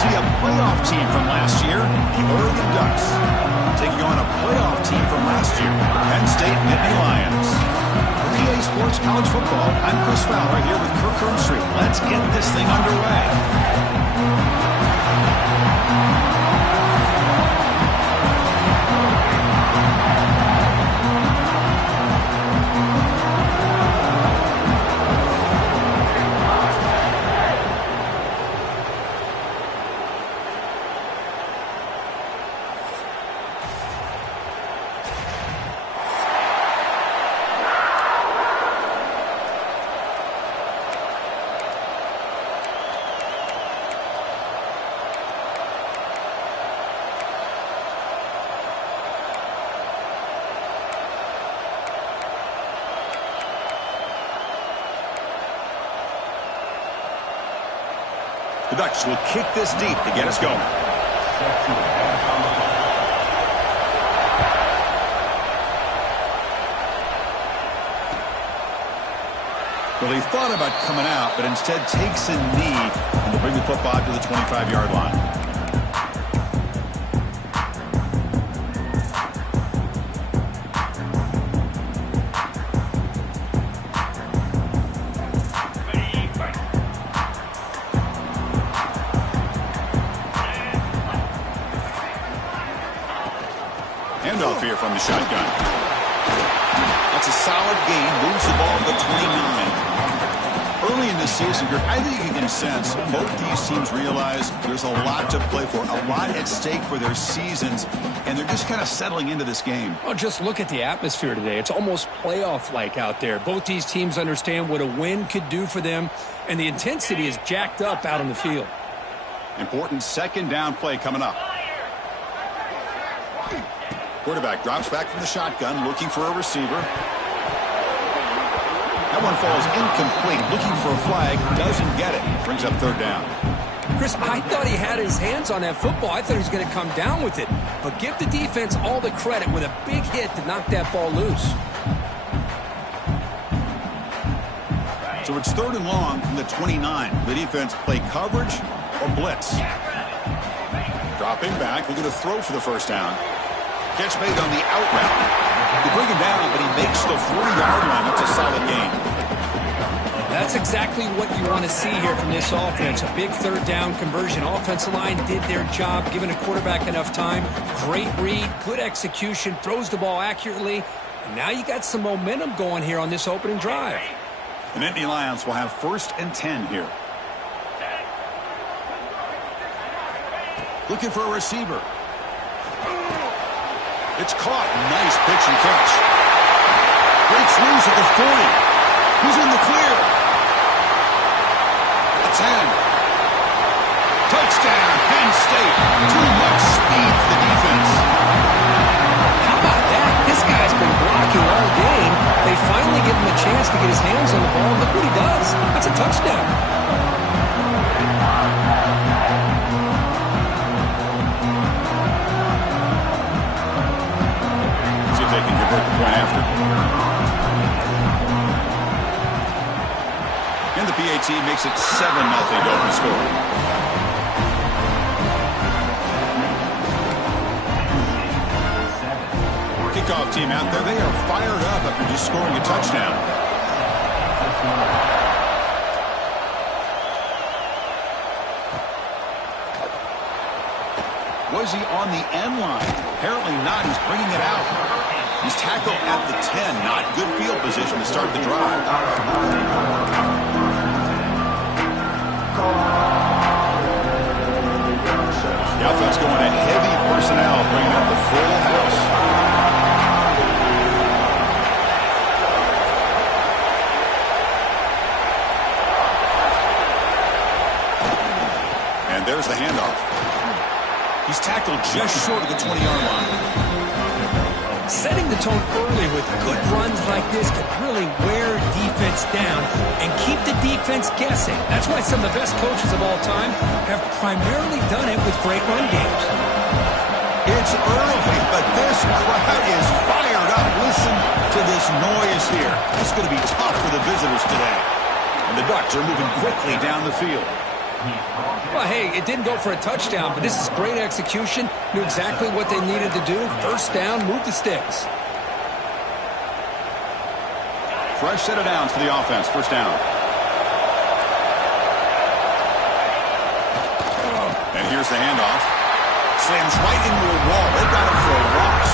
see a playoff team from last year, the Oregon Ducks, taking on a playoff team from last year, Penn State Nittany Lions. For EA Sports College Football, I'm Chris Fowler here with Kirk Herbstreit. Let's get this thing underway. The Ducks will kick this deep to get us going. Well, he thought about coming out, but instead takes a knee and will bring the football to the 25-yard line. Handoff here from the shotgun. That's a solid gain. Moves the ball to the 29. Early in this season, I think you can sense both these teams realize there's a lot to play for, a lot at stake for their seasons, and they're just kind of settling into this game. Well, just look at the atmosphere today. It's almost playoff-like out there. Both these teams understand what a win could do for them, and the intensity is jacked up out on the field. Important second down play coming up. Quarterback drops back from the shotgun, looking for a receiver. That one falls incomplete, looking for a flag, doesn't get it. Brings up third down. Chris, I thought he had his hands on that football. I thought he was going to come down with it. But give the defense all the credit with a big hit to knock that ball loose. So it's third and long from the 29. The defense play coverage or blitz. Dropping back, looking to throw for the first down. Catch made on the out route. They bring him down, but he makes the 40-yard line. That's a solid gain. That's exactly what you want to see here from this offense. A big third down conversion. Offensive line did their job, giving a quarterback enough time. Great read, good execution, throws the ball accurately. And now you got some momentum going here on this opening drive. The Nittany Lions will have 1st and 10 here. Looking for a receiver. It's caught. Nice pitch and catch. Breaks loose at the 40. He's in the clear. The 10. Touchdown, Penn State. Too much speed for the defense. How about that? This guy's been blocking all game. They finally give him a chance to get his hands on the ball. Look what he does. That's a touchdown. They can convert the point after. And the PAT makes it 7-0 to open score. Kickoff team out there, they are fired up after just scoring a touchdown. Was he on the end line? Apparently not. He's bringing it out. He's tackled at the 10. Not good field position to start the drive. The offense going to heavy personnel, bringing up the full house. And there's the handoff. He's tackled just short of the 20-yard line. Setting the tone early with good runs like this can really wear defense down and keep the defense guessing. That's why some of the best coaches of all time have primarily done it with great run games. It's early, but this crowd is fired up. Listen to this noise here. It's going to be tough for the visitors today. And the Ducks are moving quickly down the field. Well, hey, it didn't go for a touchdown, but this is great execution. Knew exactly what they needed to do. First down, move the sticks. Fresh set of downs for the offense. First down. And here's the handoff. Slams right into a wall. They've got it for a loss.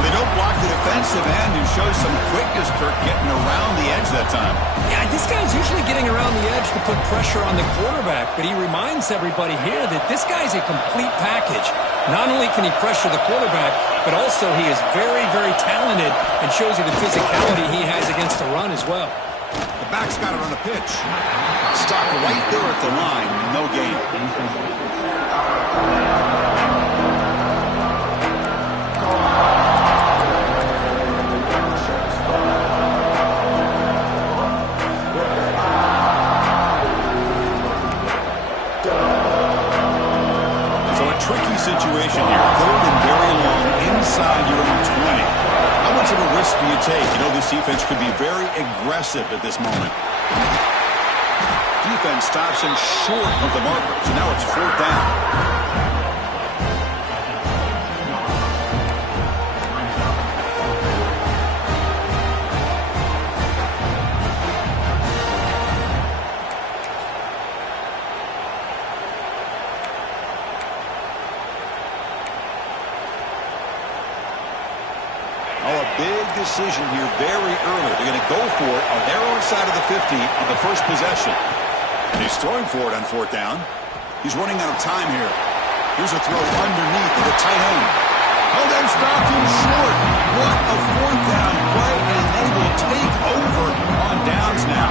Well, they don't block the defensive end, who shows some quickness, Kirk, getting around the edge that time. Yeah, this guy's usually getting around the edge to put pressure on the quarterback, but he reminds everybody here that this guy's a complete package. Not only can he pressure the quarterback, but also he is very, very talented and shows you the physicality he has against the run as well. The back's got it on the pitch. Stopped right there at the line. No gain. Tricky situation here. Third and very long inside your own 20. How much of a risk do you take? You know, this defense could be very aggressive at this moment. Defense stops him short of the marker. So now it's fourth down. Decision here very early. They're going to go for it on their own side of the 50 on the first possession. And he's throwing for it on fourth down. He's running out of time here. Here's a throw underneath to the tight end. Oh, they've stopped him short. What a fourth down play, and they will take over on downs now.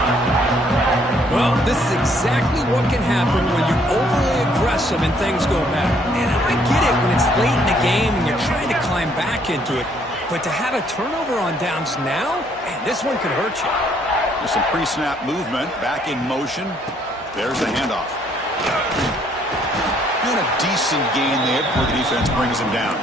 Well, this is exactly what can happen when you're overly aggressive and things go bad. And I get it when it's late in the game and you're trying to climb back into it. But to have a turnover on downs now, man, this one could hurt you. There's some pre-snap movement, back in motion. There's the handoff. And a decent gain there before the defense brings him down.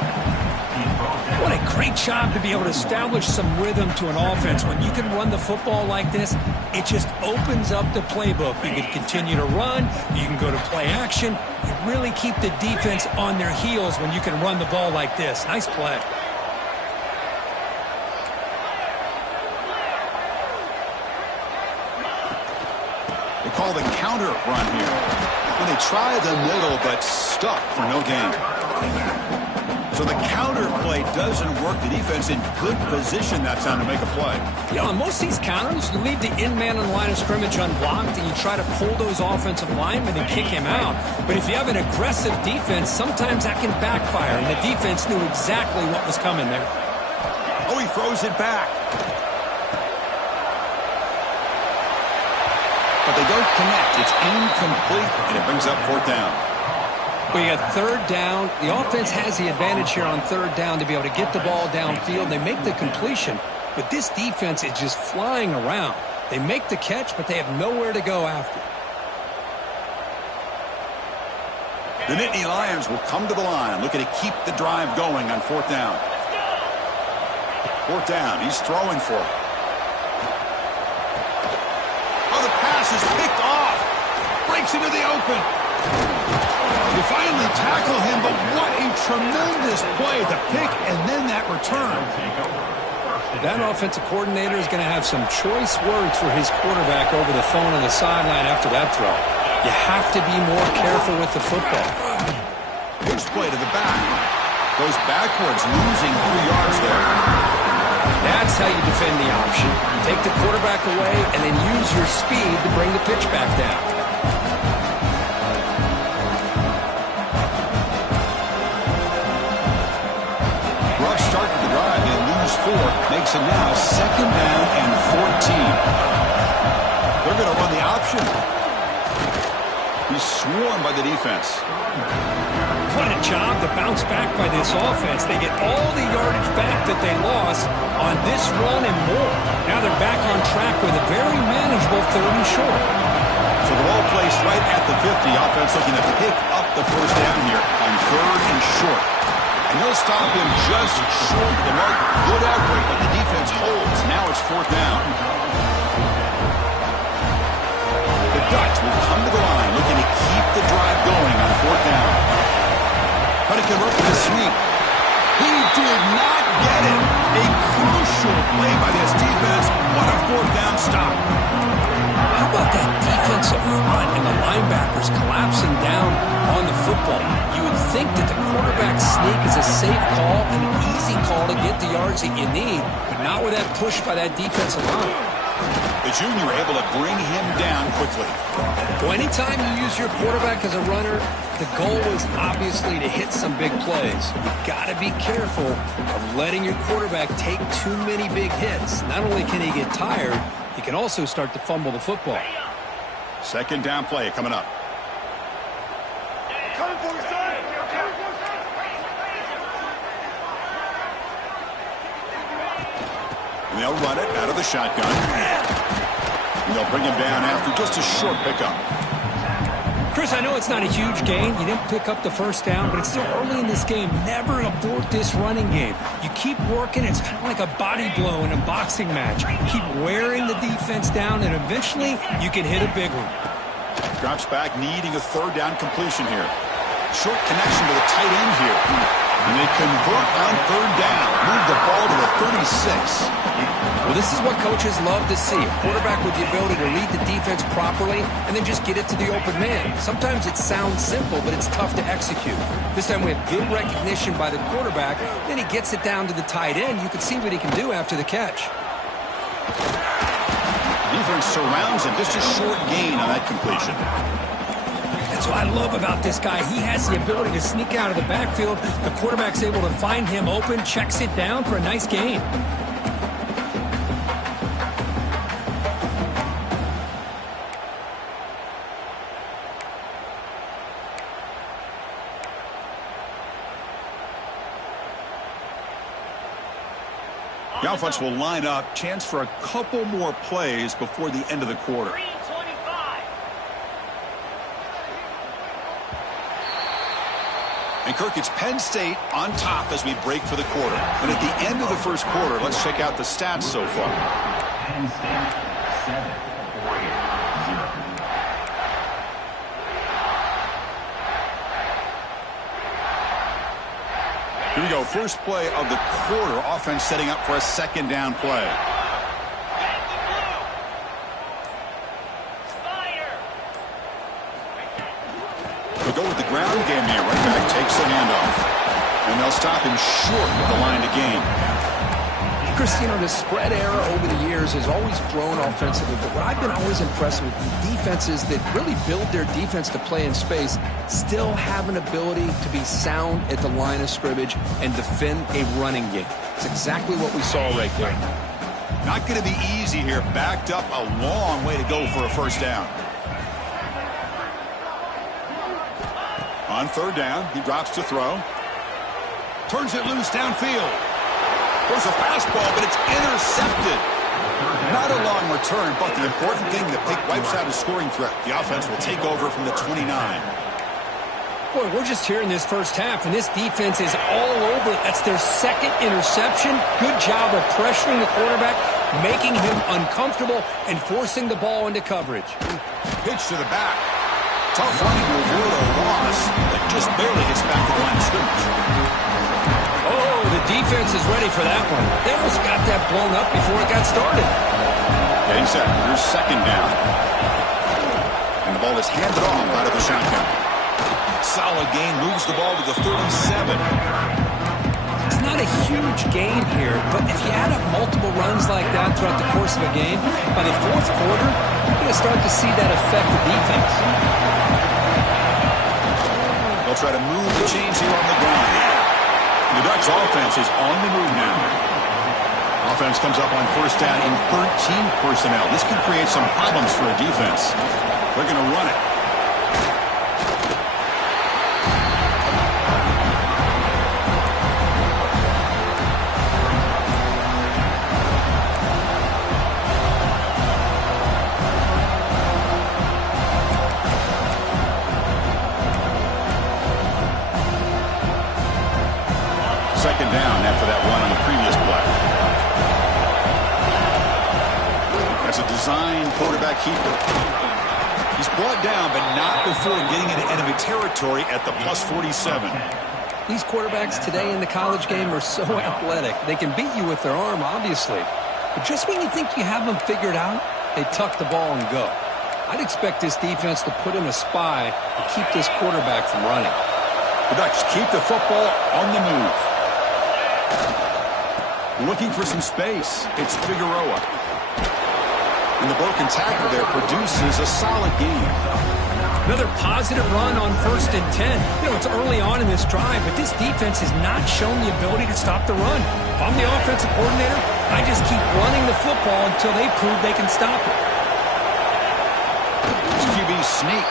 What a great job to be able to establish some rhythm to an offense. When you can run the football like this, it just opens up the playbook. You can continue to run. You can go to play action. You really keep the defense on their heels when you can run the ball like this. Nice play. They call the counter run here. And they try the middle, but stuck for no gain. So the counter play doesn't work. The defense in good position that time to make a play. You know, on most of these counters, you leave the in-man on the line of scrimmage unblocked, and you try to pull those offensive linemen and kick him out. But if you have an aggressive defense, sometimes that can backfire, and the defense knew exactly what was coming there. Oh, he throws it back. But they don't connect. It's incomplete, and it brings up fourth down. We got third down. The offense has the advantage here on third down to be able to get the ball downfield. They make the completion, but this defense is just flying around. They make the catch, but they have nowhere to go after. The Nittany Lions will come to the line, looking to keep the drive going on fourth down. Fourth down. He's throwing for it. Is picked off. Breaks into the open. You finally tackle him, but what a tremendous play. The pick and then that return. That offensive coordinator is going to have some choice words for his quarterback over the phone on the sideline after that throw. You have to be more careful with the football. Pitch play to the back. Goes backwards, losing 3 yards there. That's how you defend the option. Take the quarterback away and then use your speed to bring the pitch back down. Rough start to the drive. They lose 4. Makes it now second down and 14. They're going to run the option. He's swarmed by the defense. What a job to bounce back by this offense. They get all the yardage back that they lost on this run and more. Now they're back on track with a very manageable third and short. So the ball placed right at the 50. Offense looking to pick up the first down here on third and short. And they'll stop him just short of the mark. Good effort, but the defense holds. Now it's fourth down. The Dutch will come to the line, looking to keep the drive going on 4th down. Hudson up with a sweep. He did not get it. A crucial play by this defense. What a 4th down stop. How about that defensive front and the linebackers collapsing down on the football? You would think that the quarterback sneak is a safe call, an easy call to get the yards that you need, but not with that push by that defensive line. The junior able to bring him down quickly. Well, anytime you use your quarterback as a runner, the goal is obviously to hit some big plays. You've got to be careful of letting your quarterback take too many big hits. Not only can he get tired, he can also start to fumble the football. 2nd down play coming up. And they'll run it out of the shotgun. And they'll bring him down after just a short pickup. Chris, I know it's not a huge gain. You didn't pick up the 1st down, but it's still early in this game. Never abort this running game. You keep working. It's kind of like a body blow in a boxing match. Keep wearing the defense down, and eventually you can hit a big one. Drops back, needing a 3rd down completion here. Short connection to the tight end here. And they convert on 3rd down. Move the ball to the 36. Well, this is what coaches love to see. A quarterback with the ability to read the defense properly and then just get it to the open man. Sometimes it sounds simple, but it's tough to execute. This time we have good recognition by the quarterback. Then he gets it down to the tight end. You can see what he can do after the catch. Defense surrounds him. Just a short gain on that completion. That's what I love about this guy. He has the ability to sneak out of the backfield. The quarterback's able to find him open, checks it down for a nice gain. The offense will line up. Chance for a couple more plays before the end of the quarter. And Kirk, it's Penn State on top as we break for the quarter. And at the end of the 1st quarter, let's check out the stats so far. Penn State 7, Oregon 0. Here we go. First play of the quarter. Offense setting up for a 2nd down play. They'll go with the ground game here. Right back takes the handoff. And they'll stop him short of the line to gain. Chris, you know, the spread era over the years has always grown offensively, but what I've been always impressed with the defenses that really build their defense to play in space still have an ability to be sound at the line of scrimmage and defend a running game. It's exactly what we saw right there. Not going to be easy here. Backed up a long way to go for a 1st down. On 3rd down, he drops to throw. Turns it loose downfield. There's a fastball, but it's intercepted. Not a long return, but the important thing, the pick wipes out a scoring threat. The offense will take over from the 29. Boy, we're just here in this 1st half, and this defense is all over. That's their 2nd interception. Good job of pressuring the quarterback, making him uncomfortable, and forcing the ball into coverage. Pitch to the back. Tough running to avoid a loss that just barely gets back to the line of scrimmage. Oh, the defense is ready for that one. They almost got that blown up before it got started. Getting set. Here's 2nd down. And the ball is handed off out of the shotgun. Solid gain. Moves the ball to the 37. It's not a huge gain here, but if you add up multiple runs like that throughout the course of a game, by the 4th quarter, you're going to start to see that affect the defense. They'll try to move the chains here on the ground. The Ducks offense is on the move now. Offense comes up on 1st down in 13 personnel. This can create some problems for a defense. They're going to run it. Second down after that run on the previous play. That's a design quarterback keeper. He's brought down, but not before getting into enemy territory at the plus 47. These quarterbacks today in the college game are so athletic. They can beat you with their arm, obviously. But just when you think you have them figured out, they tuck the ball and go. I'd expect this defense to put in a spy to keep this quarterback from running. The Ducks keep the football on the move. Looking for some space. It's Figueroa. And the broken tackle there produces a solid game. Another positive run on 1st and 10. You know, it's early on in this drive, but this defense has not shown the ability to stop the run. If I'm the offensive coordinator, I just keep running the football until they prove they can stop it. QB sneak.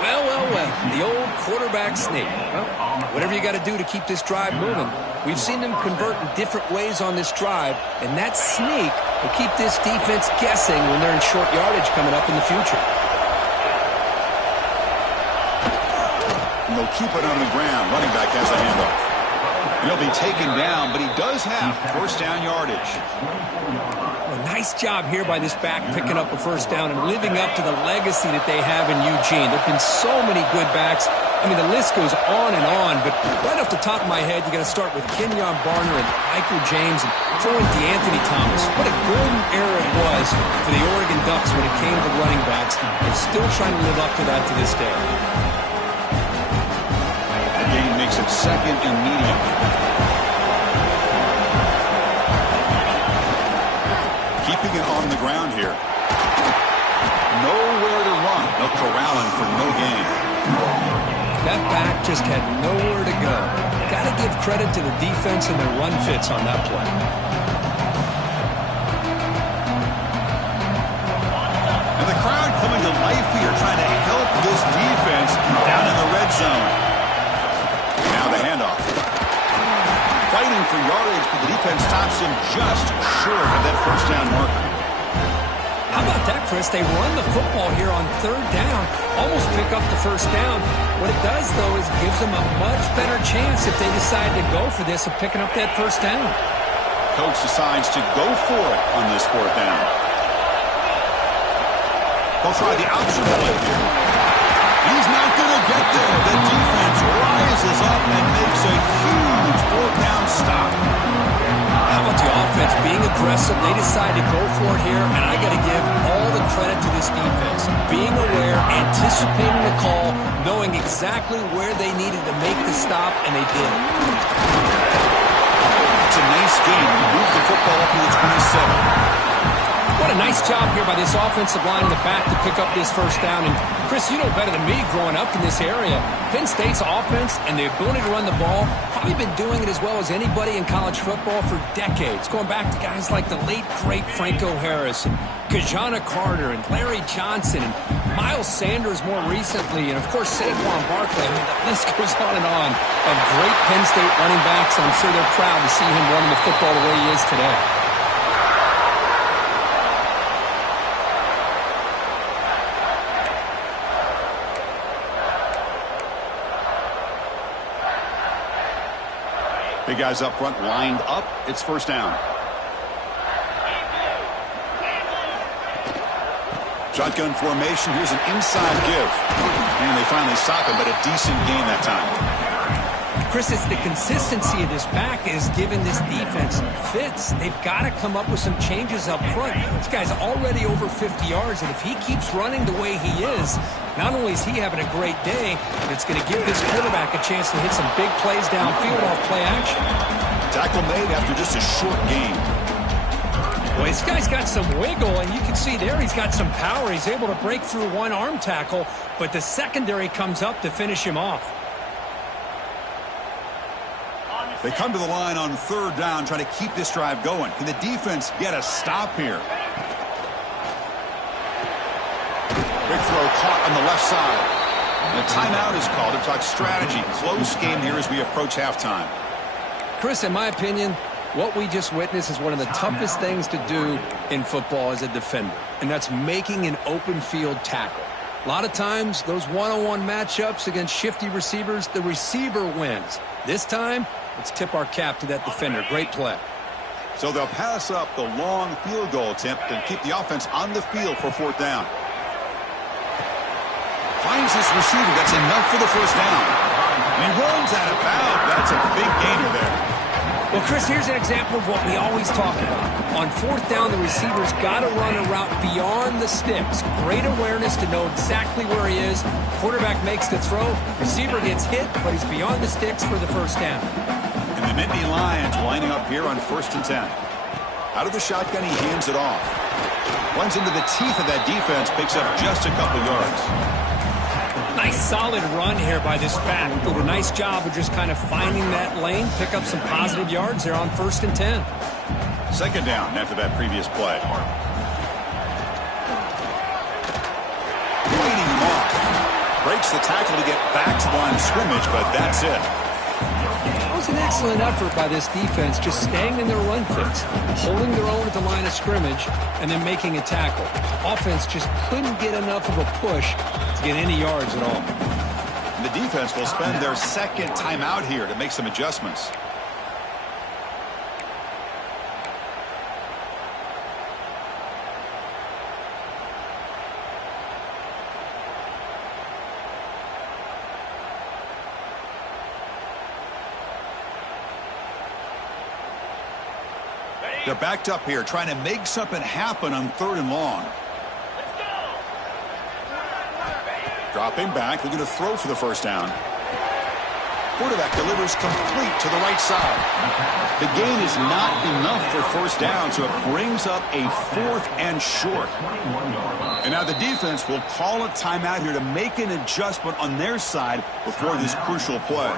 Well, well, well. The old quarterback sneak. Well, whatever you got to do to keep this drive moving. We've seen them convert in different ways on this drive, and that sneak will keep this defense guessing when they're in short yardage coming up in the future. And they'll keep it on the ground. Running back has a handoff. He'll be taken down, but he does have first down yardage. A nice job here by this back picking up a first down and living up to the legacy that they have in Eugene. There have been so many good backs. I mean, the list goes on and on, but right off the top of my head, you got to start with Kenyon Barner and Michael James and throw in DeAnthony Thomas. What a golden era it was for the Oregon Ducks when it came to running backs. They're still trying to live up to that to this day. The game makes it 2nd and medium. Keeping it on the ground here. Nowhere to run. They'll corral him for no gain. That back just had nowhere to go. Got to give credit to the defense and their run fits on that play. And the crowd coming to life here, trying to help this defense down in the red zone. Now the handoff. Fighting for yardage, but the defense stops him just short of that first down marker. How about that, Chris? They run the football here on 3rd down, almost pick up the first down. What it does, though, is it gives them a much better chance if they decide to go for this of picking up that first down. Coach decides to go for it on this 4th down. They'll try the option play here. He's not going to get there. The defense rises up and makes a huge 4th down stop. How about the offense being aggressive? They decide to go for it here, and I got to give all the credit to this defense. Being aware, anticipating the call, knowing exactly where they needed to make the stop, and they did. It's a nice game. We move the football up to the 27. What a nice job here by this offensive line in the back to pick up this first down. And, Chris, you know better than me growing up in this area. Penn State's offense and the ability to run the ball probably been doing it as well as anybody in college football for decades, going back to guys like the late, great Franco Harris and Kajana Carter and Larry Johnson and Miles Sanders more recently, and, of course, Saquon Barkley. I mean, the list goes on and on of great Penn State running backs, and I'm sure they're proud to see him running the football the way he is today. Big guys up front lined up. It's first down. Shotgun formation. Here's an inside give. And they finally stop him, but a decent gain that time. Chris, it's the consistency of this back is giving this defense fits. They've got to come up with some changes up front. This guy's already over 50 yards, and if he keeps running the way he is, not only is he having a great day, but it's going to give this quarterback a chance to hit some big plays downfield off play action. Tackle made after just a short gain. Well, this guy's got some wiggle, and you can see there he's got some power. He's able to break through one arm tackle, but the secondary comes up to finish him off. They come to the line on 3rd down, trying to keep this drive going. Can the defense get a stop here? Big throw caught on the left side. And a timeout is called to talk strategy. Close game here as we approach halftime. Chris, in my opinion, what we just witnessed is one of the toughest things to do in football as a defender, and that's making an open field tackle. A lot of times, those one-on-one matchups against shifty receivers, the receiver wins. This time, let's tip our cap to that defender. Great play. So they'll pass up the long field goal attempt and keep the offense on the field for 4th down. Finds this receiver. That's enough for the first down. And he runs out of bounds. That's a big gainer there. Well, Chris, here's an example of what we always talk about. On fourth down, the receiver's got to run a route beyond the sticks. Great awareness to know exactly where he is. Quarterback makes the throw. Receiver gets hit, but he's beyond the sticks for the first down. And the Nittany Lions lining up here on 1st and 10. Out of the shotgun, he hands it off. Runs into the teeth of that defense, picks up just a couple yards. Nice solid run here by this back. Did a nice job of just kind of finding that lane, pick up some positive yards there on 1st and 10. 2nd down after that previous play. Leading him off. Breaks the tackle to get back to the line of scrimmage, but that's it. That was an excellent effort by this defense, just staying in their run fix, holding their own at the line of scrimmage, and then making a tackle. Offense just couldn't get enough of a push to get any yards at all. And the defense will spend their 2nd timeout here to make some adjustments. They're backed up here, trying to make something happen on 3rd and long. Dropping back, looking to throw for the first down. Quarterback delivers complete to the right side. The gain is not enough for first down, so it brings up a 4th and short. And now the defense will call a timeout here to make an adjustment on their side before this crucial play.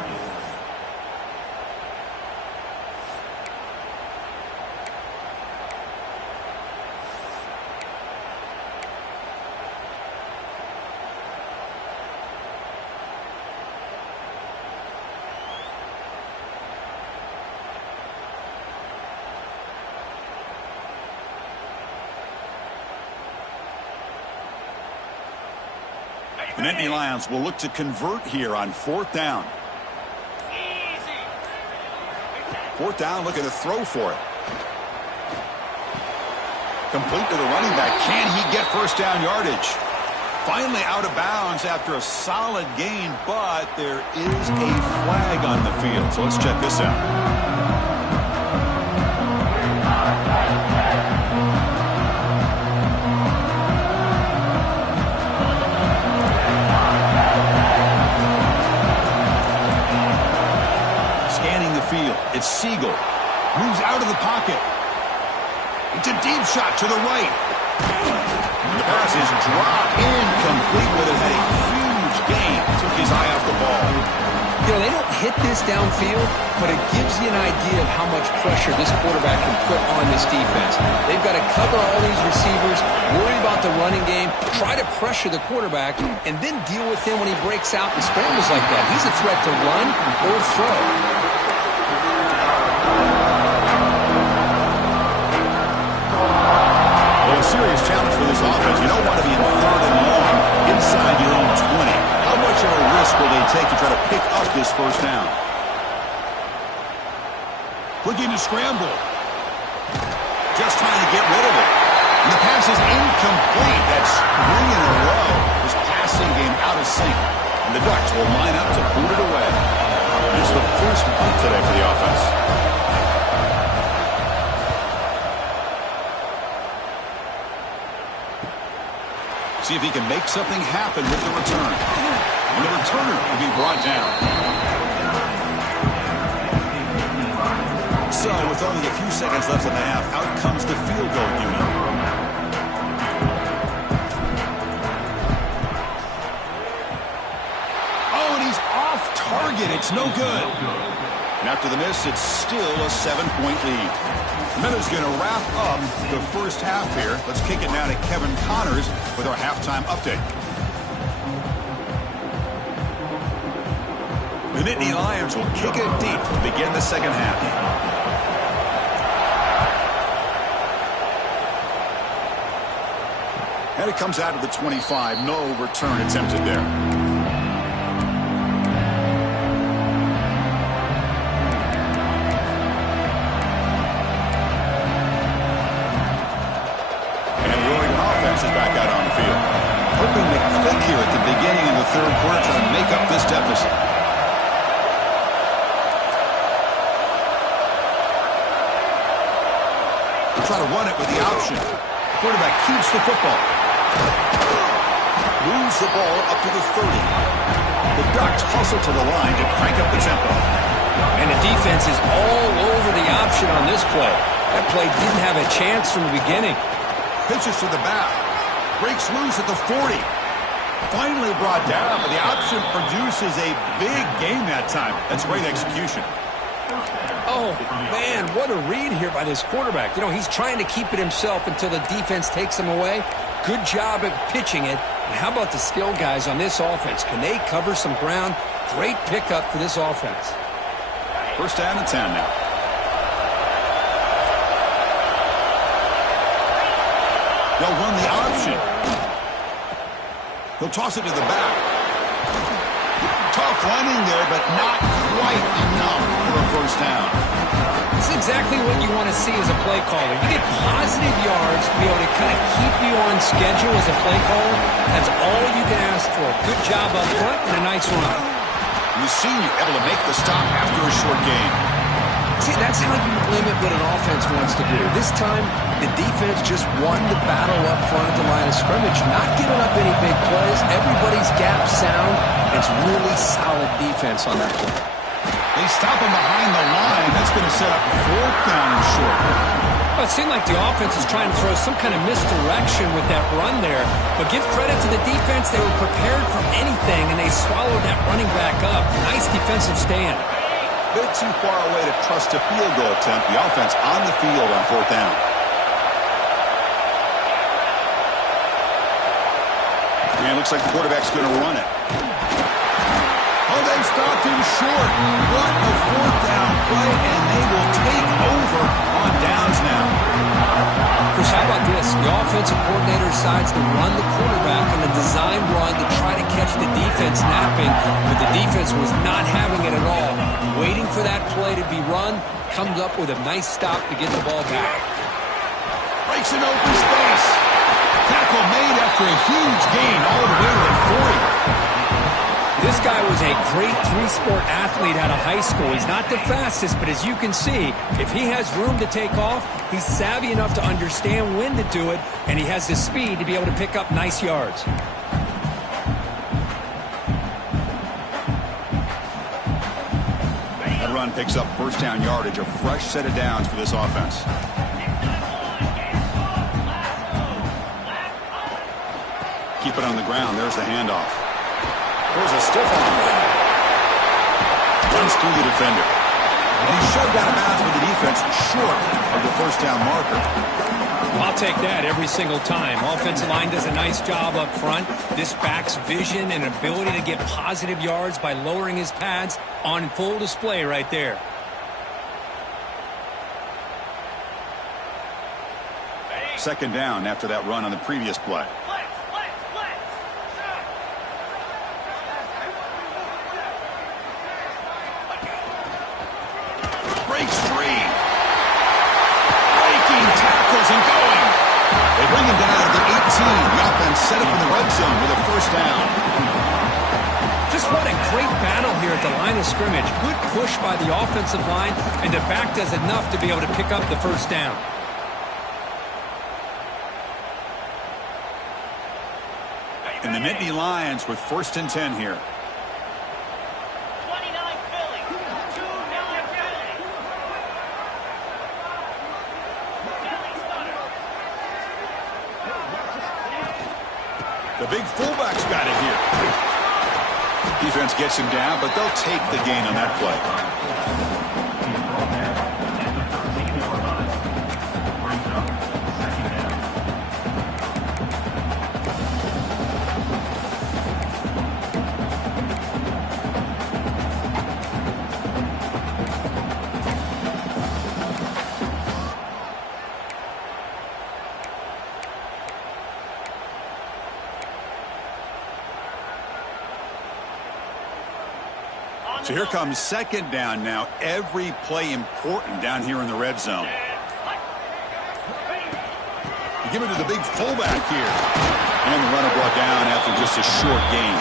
The Nittany Lions will look to convert here on 4th down. 4th down, looking to throw for it. Complete to the running back. Can he get first down yardage? Finally out of bounds after a solid gain, but there is a flag on the field. So let's check this out. It's Siegel. Moves out of the pocket. It's a deep shot to the right. The pass is dropped incomplete, but it had a huge gain. Took his eye off the ball. You know, they don't hit this downfield, but it gives you an idea of how much pressure this quarterback can put on this defense. They've got to cover all these receivers, worry about the running game, try to pressure the quarterback, and then deal with him when he breaks out and scrambles like that. He's a threat to run or throw. Serious challenge for this offense. You don't want to be in 3rd and long inside your own 20. How much of a risk will they take to try to pick up this first down? Looking to scramble. Just trying to get rid of it. And the pass is incomplete. That's 3 in a row. This passing game out of sync. And the Ducks will line up to boot it away. It's the first punt today for the offense. See if he can make something happen with the return. And the returner will be brought down. So, with only a few seconds left in the half, out comes the field goal unit. Oh, and he's off target. It's no good. And after the miss, it's still a 7-point lead. Minutes going to wrap up the first half here. Let's kick it now to Kevin Connors with our halftime update. The Nittany Lions will kick it deep to begin the second half. And it comes out of the 25. No return attempted there. hoping to click here at the beginning of the third quarter to make up this deficit. They'll try to run it with the option. Quarterback keeps the football. Moves the ball up to the 30. The Ducks hustle to the line to crank up the tempo. And the defense is all over the option on this play. That play didn't have a chance from the beginning. Pitches to the back. Breaks loose at the 40. Finally brought down, but the option produces a big gain that time. That's great execution. Oh, man, what a read here by this quarterback. You know, he's trying to keep it himself until the defense takes him away. Good job at pitching it. And how about the skill guys on this offense? Can they cover some ground? Great pickup for this offense. First down and 10 now. They'll run the option. They'll toss it to the back. Tough running there, but not quite enough for a first down. This is exactly what you want to see as a play caller. You get positive yards to be able to kind of keep you on schedule as a play caller. That's all you can ask for. Good job up front and a nice run. The senior able to make the stop after a short gain. See, that's how you limit what an offense wants to do. This time, the defense just won the battle up front at the line of scrimmage, not giving up any big plays. Everybody's gap sound. It's really solid defense on that play. They stop him behind the line. That's going to set up fourth down and short. Well, it seemed like the offense is trying to throw some kind of misdirection with that run there. But give credit to the defense. They were prepared for anything, and they swallowed that running back up. Nice defensive stand. Bit too far away to trust a field goal attempt. The offense on the field on fourth down. And it looks like the quarterback's going to run it. Oh, they stopped him short. What a fourth down play, and they will take over on downs now. Chris, how about this? The offensive coordinator decides to run the quarterback on the design run to try to catch the defense napping, but the defense was not having it at all. Waiting for that play to be run, comes up with a nice stop to get the ball back. Breaks an open space. Tackle made after a huge gain all the way to the 40. This guy was a great three-sport athlete out of high school. He's not the fastest, but as you can see, if he has room to take off, he's savvy enough to understand when to do it, and he has the speed to be able to pick up nice yards. That run picks up first down yardage, a fresh set of downs for this offense. Keep it on the ground. There's the handoff. There's a stiff arm. Runs through the defender. And he's shoved out of bounds with the defense short of the first down marker. I'll take that every single time. Offensive line does a nice job up front. This back's vision and ability to get positive yards by lowering his pads on full display right there. Second down after that run on the previous play. Breaks free. Breaking tackles and going. They bring him down at the 18. The offense set up in the red zone with a first down. Just what a great battle here at the line of scrimmage. Good push by the offensive line, and the back does enough to be able to pick up the first down. And the Nittany Lions with first and 10 here. The big fullback's got it here. Defense gets him down, but they'll take the gain on that play. So here comes second down now. Every play important down here in the red zone. The give it to the big fullback here. And the runner brought down after just a short gain.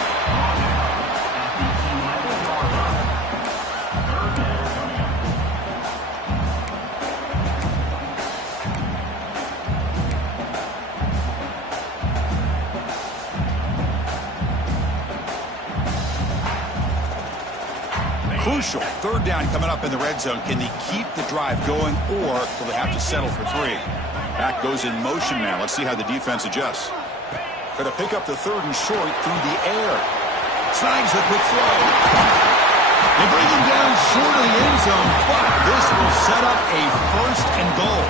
Crucial third down coming up in the red zone. Can they keep the drive going, or will they have to settle for 3? Back goes in motion now. Let's see how the defense adjusts. Going to pick up the 3rd and short through the air. Snags the quick throw. They bring him down short of the end zone, but this will set up a 1st and goal.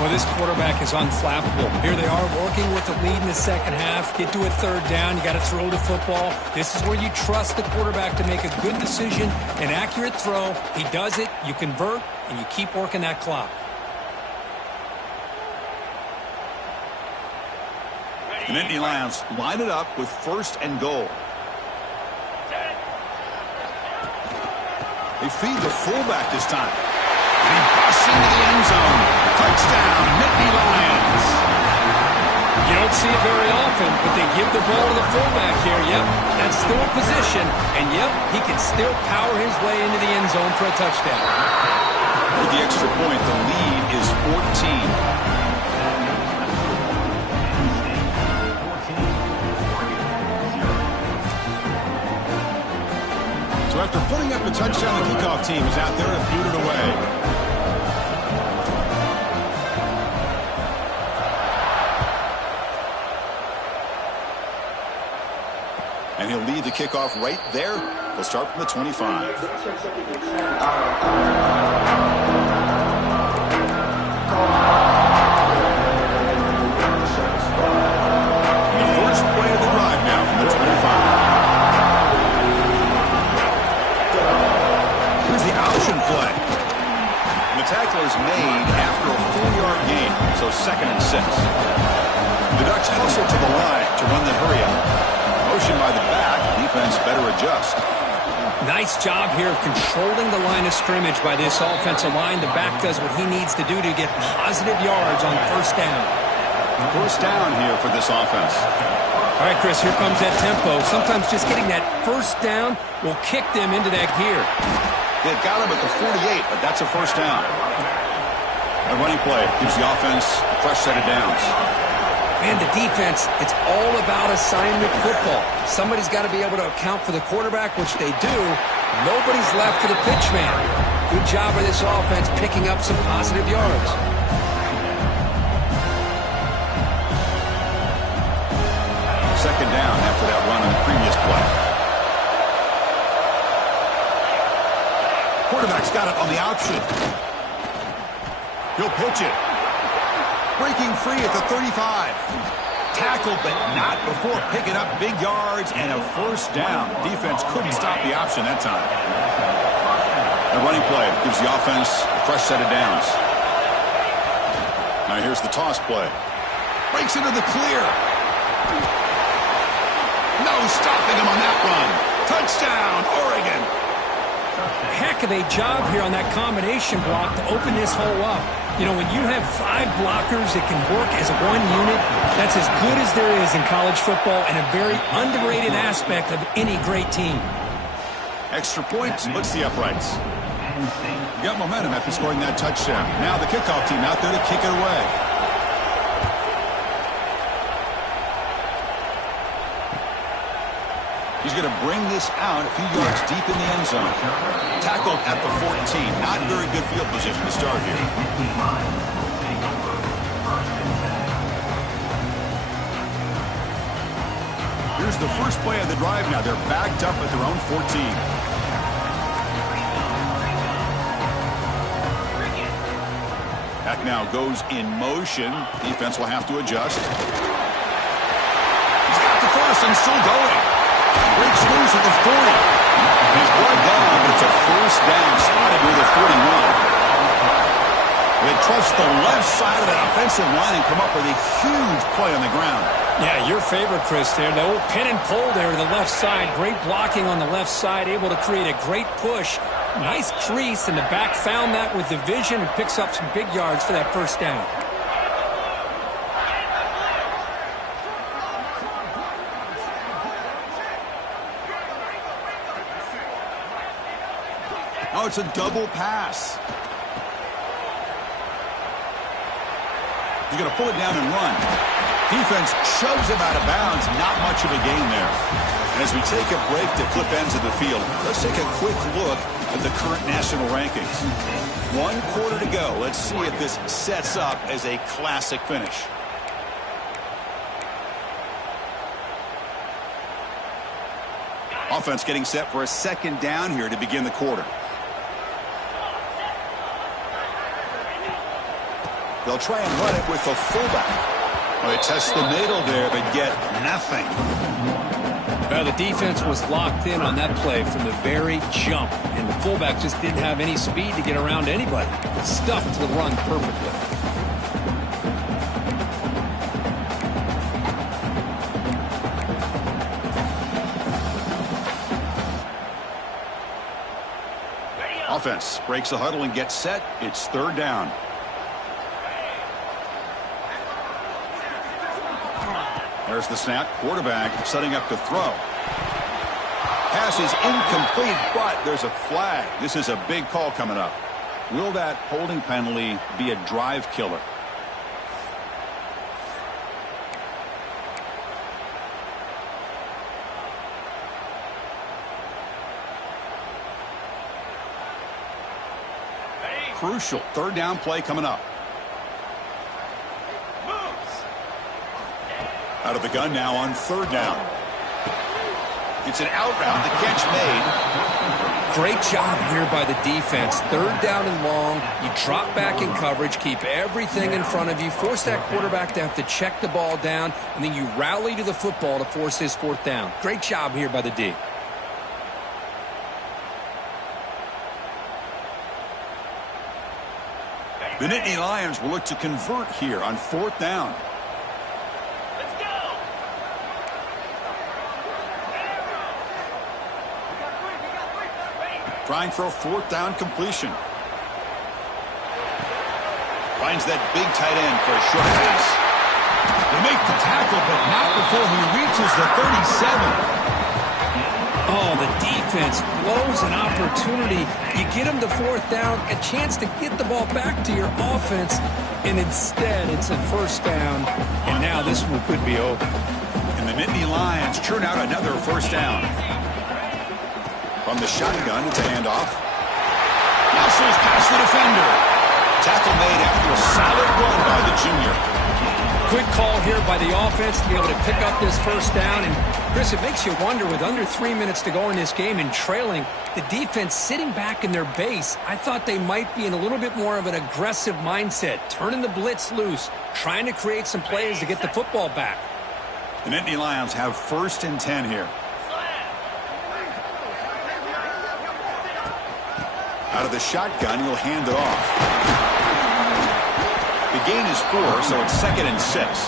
Well, this quarterback is unflappable. Here they are working with the lead in the second half. Get to a 3rd down. You got to throw the football. This is where you trust the quarterback to make a good decision, an accurate throw. He does it. You convert, and you keep working that clock. The Nittany Lions line it up with 1st and goal. They feed the fullback this time. And he busts into the end zone. Touchdown, Nittany Lions. You don't see it very often, but they give the ball to the fullback here. Yep, that's still a position. And, yep, he can still power his way into the end zone for a touchdown. With the extra point, the lead is 14. So after putting up a touchdown, the kickoff team is out there to boot it away. And he'll lead the kickoff right there. They'll start from the 25. The first play of the drive now from the 25. Here's the option play. The tackle is made after a 4-yard gain, so 2nd and 6. The Ducks hustle to the line to run the hurry up. Motion by the back. Defense better adjust. Nice job here of controlling the line of scrimmage by this offensive line. The back does what he needs to do to get positive yards on 1st down. 1st down here for this offense. All right, Chris, here comes that tempo. Sometimes just getting that 1st down will kick them into that gear. They've got him at the 48, but that's a 1st down. A running play gives the offense a fresh set of downs. Man, the defense, it's all about assignment football. Somebody's got to be able to account for the quarterback, which they do. Nobody's left for the pitch man. Good job by this offense picking up some positive yards. Second down after that run on the previous play. Quarterback's got it on the option. He'll pitch it. Breaking free at the 35. Tackled, but not before picking up big yards and a 1st down. Defense couldn't stop the option that time. A running play gives the offense a fresh set of downs. Now here's the toss play. Breaks into the clear. No stopping him on that run. Touchdown, Oregon. Heck of a job here on that combination block to open this hole up. You know, when you have 5 blockers that can work as one unit, that's as good as there is in college football and a very underrated aspect of any great team. Extra point splits the uprights. You got momentum after scoring that touchdown. Now the kickoff team out there to kick it away. He's going to bring this out a few yards deep in the end zone. Tackled at the 14. Not very good field position to start here. Here's the first play of the drive now. They're backed up at their own 14. Back now goes in motion. Defense will have to adjust. He's got the first and still going. Breaks loose at the 40. He's brought down, but it's a 1st down spotted near the 41. They trust the left side of that offensive line and come up with a huge play on the ground. Yeah, your favorite, Chris, there. The old pin and pull there to the left side. Great blocking on the left side, able to create a great push. Nice crease, and the back found that with the vision and picks up some big yards for that 1st down. it's a double pass. He's going to pull it down and run. Defense shoves him out of bounds. Not much of a gain there. And as we take a break to flip ends of the field, let's take a quick look at the current national rankings. 1 quarter to go. Let's see if this sets up as a classic finish. Offense getting set for a second down here to begin the quarter. They'll try and run it with the fullback. Well, they test the middle there, but get nothing. Well, the defense was locked in on that play from the very jump, and the fullback just didn't have any speed to get around anybody. Stuffed the run perfectly. Offense breaks the huddle and gets set. It's 3rd down. There's the snap. Quarterback setting up to throw. Pass is incomplete, but there's a flag. This is a big call coming up. Will that holding penalty be a drive killer? Crucial 3rd down play coming up. Out of the gun now on 3rd down. It's an out route. The catch made. Great job here by the defense. 3rd down and long. You drop back in coverage, keep everything in front of you, force that quarterback to have to check the ball down, and then you rally to the football to force his 4th down. Great job here by the D. The Nittany Lions will look to convert here on 4th down. Trying for a 4th down completion. Finds that big tight end for a short pass. They make the tackle, but not before he reaches the 37. Oh, the defense blows an opportunity. You get him to 4th down, a chance to get the ball back to your offense, and instead it's a 1st down, and now this one could be over. And the Nittany Lions churn out another 1st down. From the shotgun, it's a handoff. Muscles past the defender. Tackle made after a solid run by the junior. Quick call here by the offense to be able to pick up this 1st down. And, Chris, it makes you wonder, with under 3 minutes to go in this game and trailing, the defense sitting back in their base, I thought they might be in a little bit more of an aggressive mindset, turning the blitz loose, trying to create some plays to get the football back. The Nittany Lions have 1st and 10 here. Out of the shotgun, he'll hand it off. The gain is 4, so it's 2nd and 6.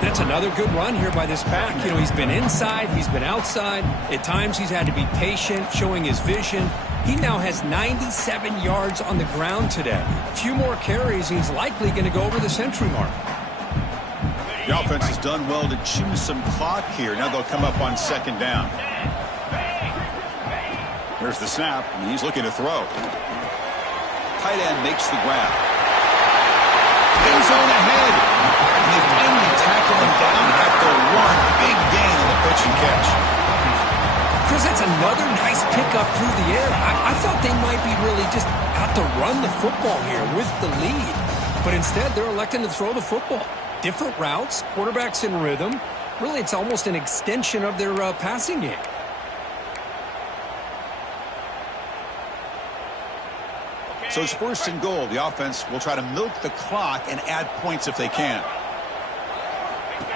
That's another good run here by this back. You know, he's been inside, he's been outside. At times he's had to be patient, showing his vision. He now has 97 yards on the ground today. A few more carries, he's likely going to go over the century mark. The offense has done well to chew some clock here. Now they'll come up on 2nd down. Here's the snap, and he's looking to throw. Tight end makes the grab. End zone ahead. And they finally tackle him down at the 1. Big gain on the pitch and catch. Chris, that's another nice pickup through the air. I thought they might be really just out to run the football here with the lead. But instead, they're electing to throw the football. Different routes, quarterbacks in rhythm. Really, it's almost an extension of their passing game. So it's 1st and goal. The offense will try to milk the clock and add points if they can.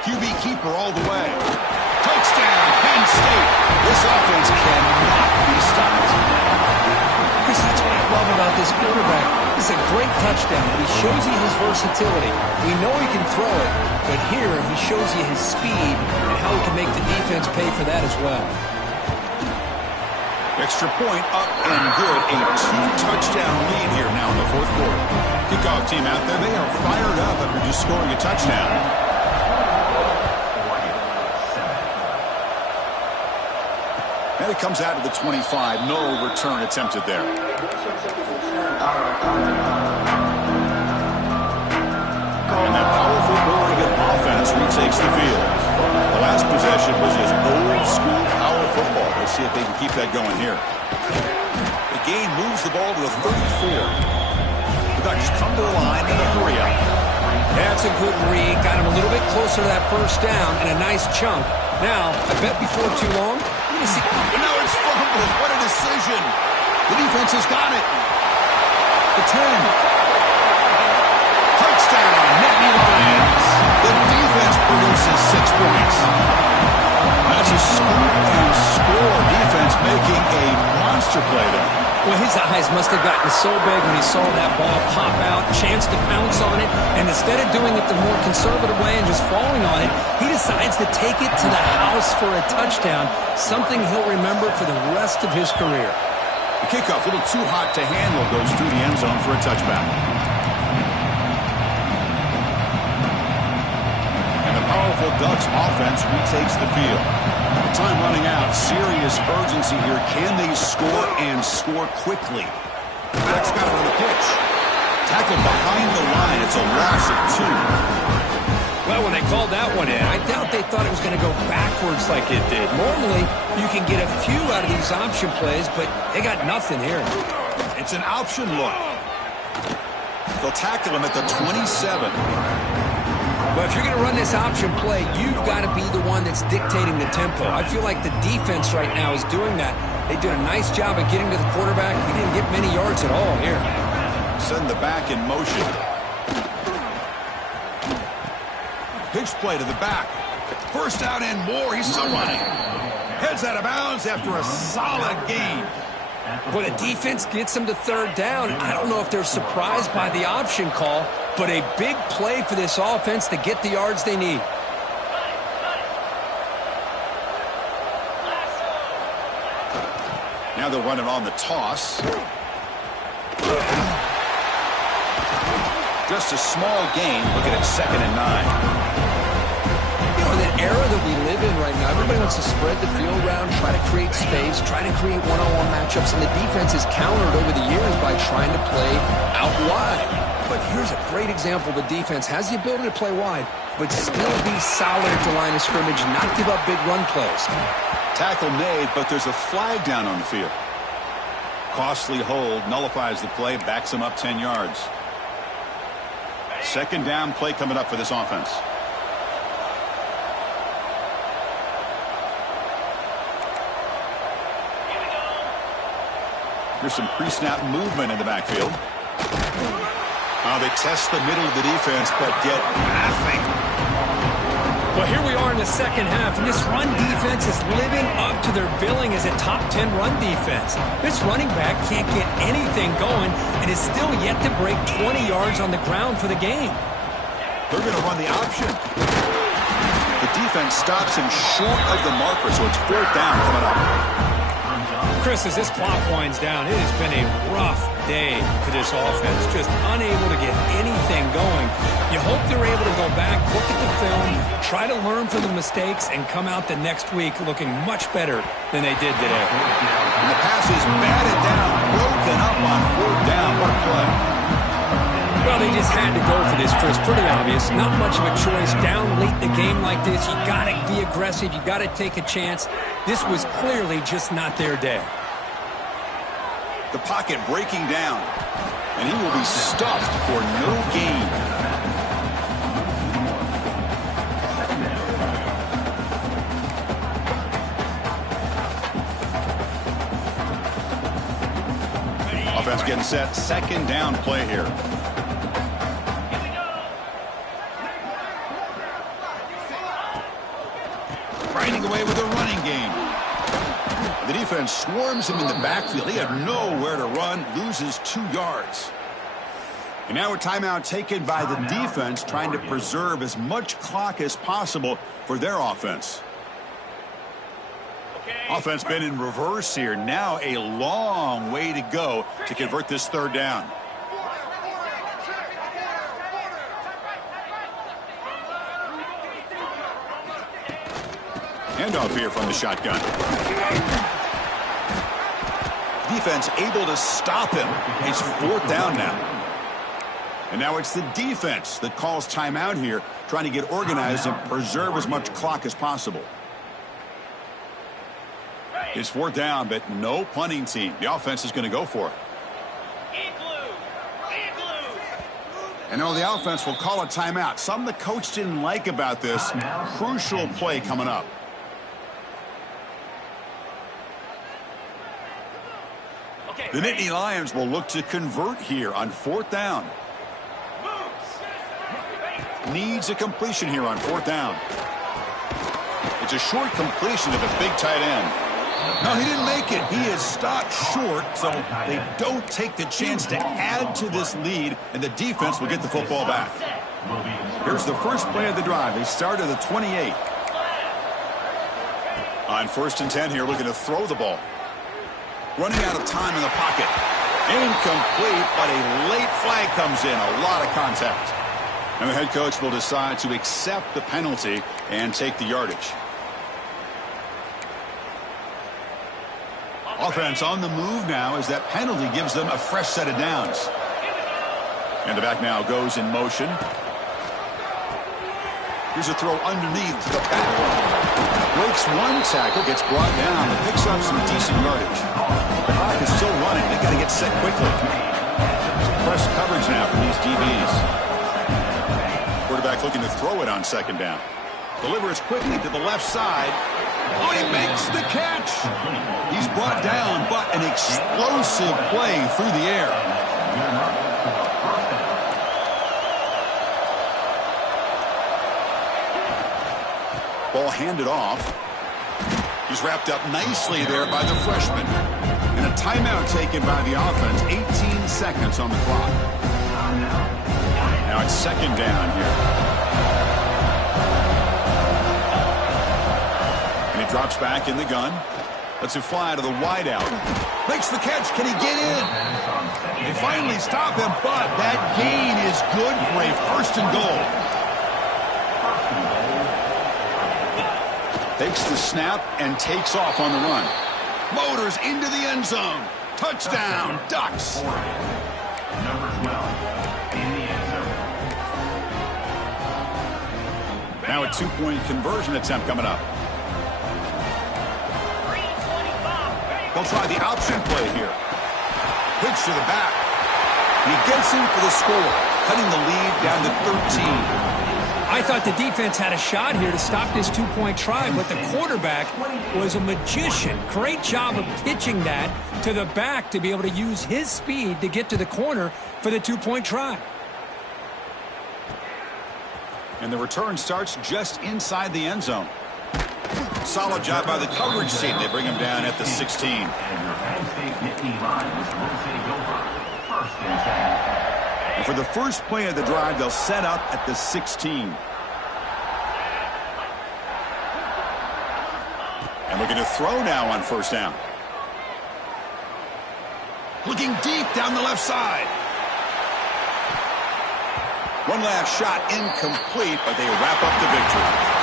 QB keeper all the way. Touchdown, Penn State. This offense cannot be stopped. Chris, that's what I love about this quarterback. It's a great touchdown. He shows you his versatility. We know he can throw it, but here he shows you his speed and how he can make the defense pay for that as well. Extra point up and good. A 2-touchdown lead here now in the 4th quarter. Kickoff team out there. They are fired up after just scoring a touchdown. And And it comes out to the 25. No return attempted there. And that powerful Oregon offense retakes the field. The last possession was just old-school power football. Let's see if they can keep that going here. The gain moves the ball to the 34. The Ducks come to the line in a hurry up. That's a good read. Got him a little bit closer to that first down and a nice chunk. Now, I bet before too long, we're going to see... No, it's fumbled. What a decision. The defense has got it. The 10. Touchdown, Nittany Lions. The defense produces 6 points. That's a scoop and score. Defense making a monster play there. Well, his eyes must have gotten so big when he saw that ball pop out, chance to pounce on it, and instead of doing it the more conservative way and just falling on it, he decides to take it to the house for a touchdown, something he'll remember for the rest of his career. The kickoff, a little too hot to handle, goes through the end zone for a touchback. And the powerful Ducks offense retakes the field. Time running out. Serious urgency here. Can they score and score quickly? Ducks got it on the pitch. Tackled behind the line. It's a loss of 2. Well, when they called that one in, I doubt they thought it was going to go backwards like it did. Normally, you can get a few out of these option plays, but they got nothing here. It's an option look. They'll tackle him at the 27. But if you're going to run this option play, you've got to be the one that's dictating the tempo. I feel like the defense right now is doing that. They did a nice job of getting to the quarterback. He didn't get many yards at all here. Send the back in motion. Pitch play to the back. First out and more. He's still running. Heads out of bounds after a solid gain. Well, the defense gets him to third down. I don't know if they're surprised by the option call, but a big play for this offense to get the yards they need. Now they'll run it on the toss. Just a small gain. Looking at 2nd and 9. You know, in the era that we live in right now, everybody wants to spread the field around, try to create space, try to create one-on-one matchups, and the defense has countered over the years by trying to play out wide. But here's a great example. The defense has the ability to play wide, but still be solid at the line of scrimmage, not give up big run plays. Tackle made, but there's a flag down on the field. Costly hold, nullifies the play, backs him up 10 yards. 2nd down play coming up for this offense. Here's some pre-snap movement in the backfield. They test the middle of the defense, but get nothing. Well, here we are in the second half, and this run defense is living up to their billing as a top 10 run defense. This running back can't get anything going and is still yet to break 20 yards on the ground for the game. They're going to run the option. The defense stops him short of the marker, so it's 4th down coming up. Chris, as this clock winds down, it has been a rough day for this offense. Just unable to get anything going. You hope they're able to go back, look at the film, try to learn from the mistakes, and come out the next week looking much better than they did today. And the pass is batted down, broken up on 4th down. What a play. Well, they just had to go for this, Chris. Pretty obvious. Not much of a choice. Down late in the game like this, you got to be aggressive. You got to take a chance. This was clearly just not their day. The pocket breaking down, and he will be stuffed for no gain. Offense getting set. 2nd down play here. Grinding away with a running game. The defense swarms him in the backfield. He had nowhere to run, loses 2 yards. And now a timeout taken by the defense, trying to preserve as much clock as possible for their offense. Offense been in reverse here. Now a long way to go to convert this 3rd down. Handoff here from the shotgun. Defense able to stop him. It's 4th down now. And now it's the defense that calls timeout here, trying to get organized and preserve as much clock as possible. It's 4th down, but no punting team. The offense is going to go for it. And now the offense will call a timeout. Something the coach didn't like about this. Crucial play coming up. The Nittany Lions will look to convert here on 4th down. Needs a completion here on 4th down. It's a short completion to the big tight end. No, he didn't make it. He is stopped short, so they don't take the chance to add to this lead, and the defense will get the football back. Here's the first play of the drive. They start at the 28. On 1st and 10 here, looking to throw the ball. Running out of time in the pocket. Incomplete, but a late flag comes in. A lot of contact. And the head coach will decide to accept the penalty and take the yardage. Offense on the move now as that penalty gives them a fresh set of downs. And the back now goes in motion. Here's a throw underneath to the back. Breaks one tackle, gets brought down, and picks up some decent yardage. The clock is still running. They've got to get set quickly. Some press coverage now from these DBs. Quarterback looking to throw it on 2nd down. Delivers quickly to the left side. Oh, he makes the catch. He's brought down, but an explosive play through the air. Ball handed off. He's wrapped up nicely there by the freshman. And a timeout taken by the offense. 18 seconds on the clock. Now it's 2nd down here. Drops back in the gun. Lets it fly to the wideout. Makes the catch. Can he get in? They finally stop him, but that gain is good for a 1st and goal. Takes the snap and takes off on the run. Motors into the end zone. Touchdown, Ducks. Number 12 in the end zone. Now a 2-point conversion attempt coming up. They'll try the option play here. Pitch to the back. And he gets in for the score, cutting the lead down to 13. I thought the defense had a shot here to stop this 2-point try, but the quarterback was a magician. Great job of pitching that to the back to be able to use his speed to get to the corner for the 2-point try. And the return starts just inside the end zone. Solid job by the coverage team. They bring him down at the 16. And your Penn State Nittany Lions will take over 1st and 10. And for the first play of the drive, they'll set up at the 16. And looking to throw now on 1st down. Looking deep down the left side. One last shot, incomplete, but they wrap up the victory.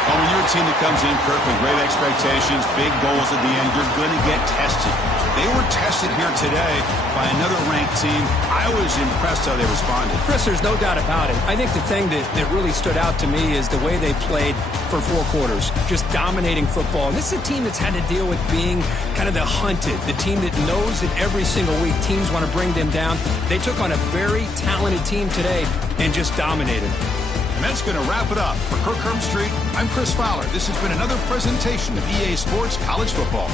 Well, when you're a team that comes in, Kirk, with great expectations, big goals at the end, you're going to get tested. They were tested here today by another ranked team. I was impressed how they responded. Chris, there's no doubt about it. I think the thing that really stood out to me is the way they played for 4 quarters, just dominating football. And this is a team that's had to deal with being kind of the hunted, the team that knows that every single week teams want to bring them down. They took on a very talented team today and just dominated. And that's going to wrap it up. For Kirk Herbstreit, I'm Chris Fowler. This has been another presentation of EA Sports College Football.